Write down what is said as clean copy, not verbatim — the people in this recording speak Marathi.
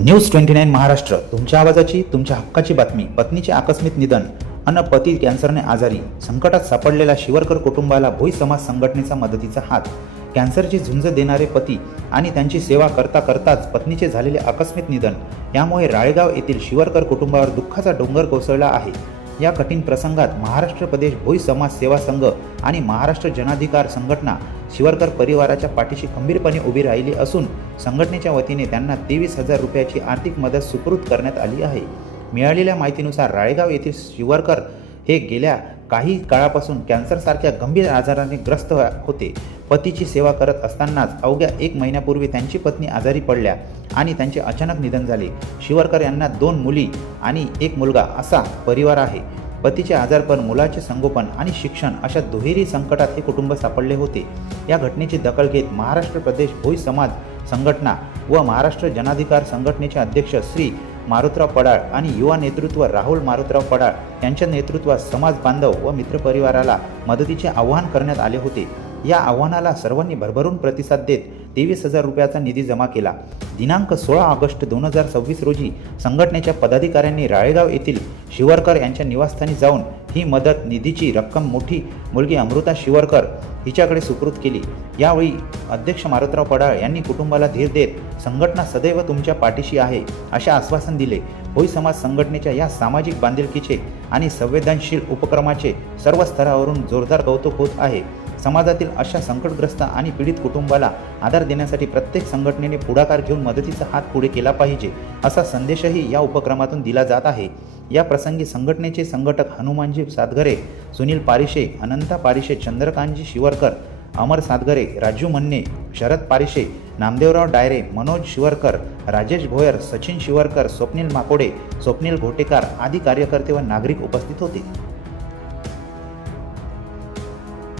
न्यूज 29 महाराष्ट्र, तुमच्या आवाजाची, तुमच्या हक्काची बातमी. पत्नीचे आकस्मिक निधन अन पती कॅन्सरने आजारी, संकटात सापडलेल्या शिवरकर कुटुंबाला भोई समाज संघटनेचा मदतीचा हात. कॅन्सरची झुंज देणारे पती आणि त्यांची सेवा करता करताच पत्नीचे झालेले आकस्मिक निधन यामुळे राळेगाव येथील शिवरकर कुटुंबावर दुःखाचा डोंगर कोसळला आहे. या कठीण प्रसंगात महाराष्ट्र प्रदेश भोई समाज सेवा संघ आणि महाराष्ट्र जनाधिकार संघटना शिवरकर परिवाराच्या पाठीशी खंबीरपणे उभी राहिली असून संघटनेच्या वतीने त्यांना 23,000 रुपयाची आर्थिक मदत सुपूर्द करण्यात आली आहे. मिळालेल्या माहितीनुसार राळेगाव येथील शिवरकर हे गेल्या काही काळापासून कॅन्सरसारख्या गंभीर आजाराने ग्रस्त होते. पतीची सेवा करत असतानाच अवघ्या 1 महिन्यापूर्वी त्यांची पत्नी आजारी पडल्या आणि त्यांचे अचानक निधन झाले. शिवरकर यांना 2 मुली आणि 1 मुलगा असा परिवार आहे. पतीचे आजारपण, मुलाचे संगोपन आणि शिक्षण अशा दुहेरी संकटात हे कुटुंब सापडले होते. या घटनेची दखल घेत महाराष्ट्र प्रदेश भोई समाज संघटना व महाराष्ट्र जनाधिकार संघटनेचे अध्यक्ष श्री मारुतराव पडाळ आणि युवा नेतृत्व राहुल मारुतराव पडाळ यांच्या नेतृत्वात समाज बांधव व मित्रपरिवाराला मदतीचे आवाहन करण्यात आले होते. या आव्हानाला सर्वांनी भरभरून प्रतिसाद देत 23,000 रुपयाचा निधी जमा केला. दिनांक 16 ऑगस्ट 2026 रोजी संघटनेच्या पदाधिकाऱ्यांनी राळेगाव येथील शिवरकर यांच्या निवासस्थानी जाऊन ही मदत निधीची रक्कम मोठी मुलगी अमृता शिवरकर हिच्याकडे सुपूर्द केली. यावेळी अध्यक्ष मारुतराव पडाळ यांनी कुटुंबाला धीर देत संघटना सदैव तुमच्या पाठीशी आहे असे आश्वासन दिले. भोई समाज संघटनेच्या या सामाजिक बांधिलकीचे आणि संवेदनशील उपक्रमाचे सर्व स्तरावरून जोरदार कौतुक होत आहे. समाजातील अशा संकटग्रस्त आणि पीडित कुटुंबाला आधार देण्यासाठी प्रत्येक संघटनेने पुढाकार घेऊन मदतीचा हात पुढे केला पाहिजे असा संदेशही या उपक्रमातून दिला जात आहे. या प्रसंगी संघटनेचे संघटक हनुमानजी सातघरे, सुनील पारिशे, अनंता पारिशे, चंद्रकांतजी शिवरकर, अमर सातघरे, राजू मन्ने, शरद पारिशे, नामदेवराव डायरे, मनोज शिवरकर, राजेश भोयर, सचिन शिवरकर, स्वप्नील माकोडे, स्वप्नील घोटेकर आदी कार्यकर्ते व नागरिक उपस्थित होते.